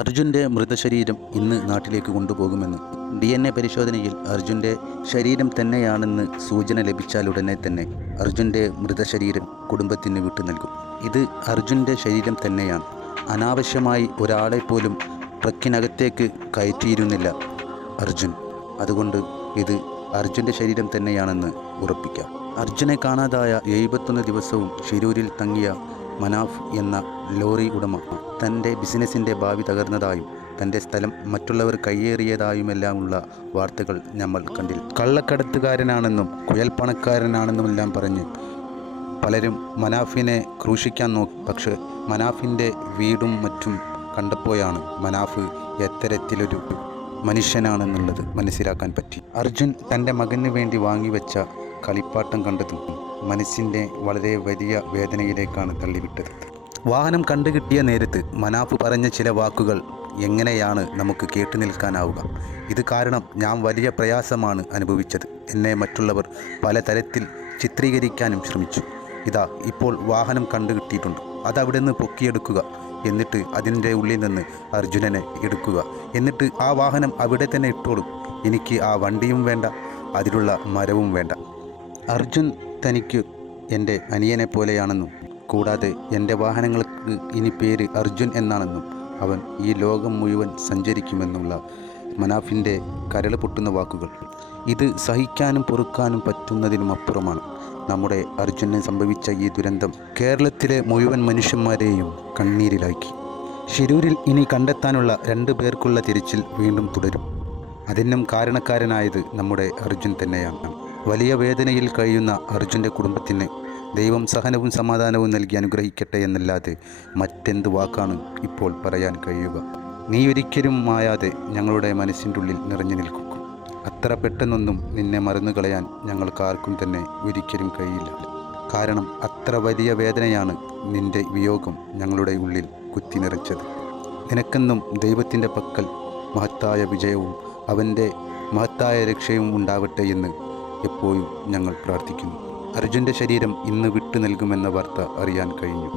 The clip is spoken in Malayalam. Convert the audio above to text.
അർജുൻ്റെ മൃതശരീരം ഇന്ന് നാട്ടിലേക്ക് കൊണ്ടുപോകുമെന്ന് DNA പരിശോധനയിൽ അർജുൻ്റെ ശരീരം തന്നെയാണെന്ന് സൂചന ലഭിച്ചാലുടനെ തന്നെ അർജുൻ്റെ മൃതശരീരം കുടുംബത്തിന് വിട്ടു നൽകും. ഇത് അർജുൻ്റെ ശരീരം തന്നെയാണ്. അനാവശ്യമായി ഒരാളെ പോലും ട്രക്കിനകത്തേക്ക് കയറ്റിയിരുന്നില്ല അർജുൻ. അതുകൊണ്ട് ഇത് അർജുൻ്റെ ശരീരം തന്നെയാണെന്ന് ഉറപ്പിക്കാം. അർജുനെ കാണാതായ 71 ദിവസവും ഷിരൂരിൽ തങ്ങിയ മനാഫ് എന്ന ലോറി ഉടമ തൻ്റെ ബിസിനസ്സിൻ്റെ ഭാവി തകർന്നതായും തൻ്റെ സ്ഥലം മറ്റുള്ളവർ കയ്യേറിയതായുമെല്ലാമുള്ള വാർത്തകൾ നമ്മൾ കണ്ടില്ല. കള്ളക്കടത്തുകാരനാണെന്നും കുഴൽപ്പണക്കാരനാണെന്നുമെല്ലാം പറഞ്ഞ് പലരും മനാഫിനെ ക്രൂശിക്കാൻ നോക്കി. പക്ഷേ മനാഫിൻ്റെ വീടും മറ്റും കണ്ടപ്പോഴാണ് മനാഫ് എത്തരത്തിലൊരു മനുഷ്യനാണെന്നുള്ളത് മനസ്സിലാക്കാൻ പറ്റി. അർജുൻ തൻ്റെ മകന് വേണ്ടി വാങ്ങിവെച്ച കളിപ്പാട്ടം കണ്ടതും മനസ്സിൻ്റെ വളരെ വലിയ വേദനയിലേക്കാണ് തള്ളിവിട്ടത്. വാഹനം കണ്ടുകിട്ടിയ നേരത്ത് മനാഫ് പറഞ്ഞ ചില വാക്കുകൾ എങ്ങനെയാണ് നമുക്ക് കേട്ടു നിൽക്കാനാവുക? ഇത് കാരണം ഞാൻ വലിയ പ്രയാസമാണ് അനുഭവിച്ചത്. എന്നെ മറ്റുള്ളവർ പലതരത്തിൽ ചിത്രീകരിക്കാനും ശ്രമിച്ചു. ഇതാ ഇപ്പോൾ വാഹനം കണ്ടുകിട്ടിയിട്ടുണ്ട്. അതവിടെ നിന്ന് പൊക്കിയെടുക്കുക, എന്നിട്ട് അതിൻ്റെ ഉള്ളിൽ നിന്ന് അർജുനനെ എടുക്കുക, എന്നിട്ട് ആ വാഹനം അവിടെ തന്നെ ഇട്ടോളും. എനിക്ക് ആ വണ്ടിയും വേണ്ട, അതിലുള്ള മരവും വേണ്ട. അർജുൻ തനിക്ക് എൻ്റെ അനിയനെ പോലെയാണെന്നും കൂടാതെ എൻ്റെ വാഹനങ്ങൾക്ക് ഇനി പേര് അർജുൻ എന്നാണെന്നും അവൻ ഈ ലോകം മുഴുവൻ സഞ്ചരിക്കുമെന്നുള്ള മനാഫിൻ്റെ കരൾ പൊട്ടുന്ന വാക്കുകൾ. ഇത് സഹിക്കാനും പൊറുക്കാനും പറ്റുന്നതിനുമപ്പുറമാണ്. നമ്മുടെ അർജുനന് സംഭവിച്ച ഈ ദുരന്തം കേരളത്തിലെ മുഴുവൻ മനുഷ്യന്മാരെയും കണ്ണീരിലാക്കി. ഷിരൂരിൽ ഇനി കണ്ടെത്താനുള്ള 2 പേർക്കുള്ള തിരച്ചിൽ വീണ്ടും തുടരും. അതിനും കാരണക്കാരനായത് നമ്മുടെ അർജുൻ തന്നെയാണ്. വലിയ വേദനയിൽ കഴിയുന്ന അർജുൻ്റെ കുടുംബത്തിന് ദൈവം സഹനവും സമാധാനവും നൽകി അനുഗ്രഹിക്കട്ടെ എന്നല്ലാതെ മറ്റെന്ത് വാക്കാണ് ഇപ്പോൾ പറയാൻ കഴിയുക? നീ ഒരിക്കലും മായാതെ ഞങ്ങളുടെ മനസ്സിൻ്റെ ഉള്ളിൽ നിറഞ്ഞു നിൽക്കും. അത്ര പെട്ടെന്നൊന്നും നിന്നെ മറന്നു കളയാൻ ഞങ്ങൾക്കാർക്കും തന്നെ ഒരിക്കലും കഴിയില്ല. കാരണം അത്ര വലിയ വേദനയാണ് നിൻ്റെ വിയോഗം ഞങ്ങളുടെ ഉള്ളിൽ കുത്തി നിറച്ചത്. നിനക്കെന്നും ദൈവത്തിൻ്റെ പക്കൽ മഹത്തായ വിജയവും അവൻ്റെ മഹത്തായ രക്ഷയും ഉണ്ടാവട്ടെ എന്ന് എപ്പോഴും ഞങ്ങൾ പ്രാർത്ഥിക്കുന്നു. അർജുൻ്റെ ശരീരം ഇന്ന് വിട്ടു നൽകുമെന്ന വാർത്ത അറിയാൻ കഴിഞ്ഞു.